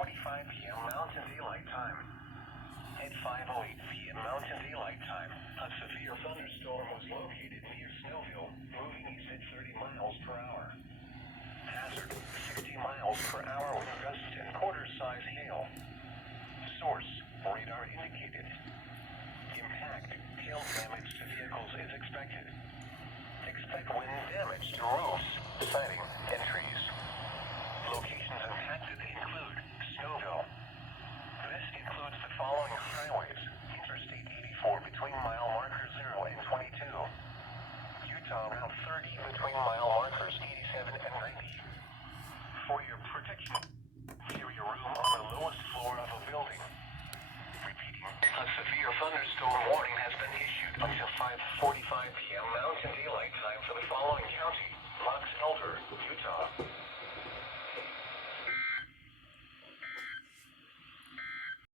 5:45 p.m. Mountain Daylight Time. At 5:08 p.m. Mountain Daylight Time, a severe thunderstorm was located near Snowville, moving east at 30 miles per hour. Hazard, 60 miles per hour wind gusts and quarter-size hail. Source, radar indicated. Impact, hail damage to vehicles is expected. Expect wind damage to roofs, siding, and trees. Locations impacted include Snowville. This includes the following highways: Interstate 84 between mile marker 0 and 22. Utah Route 30 between mile markers 87 and 90. For your protection, carry a room on the lowest floor of a building. Repeating, a severe thunderstorm warning has been issued until 5:45 p.m. Mountain Daylight Time for the following county: Box Elder, Utah.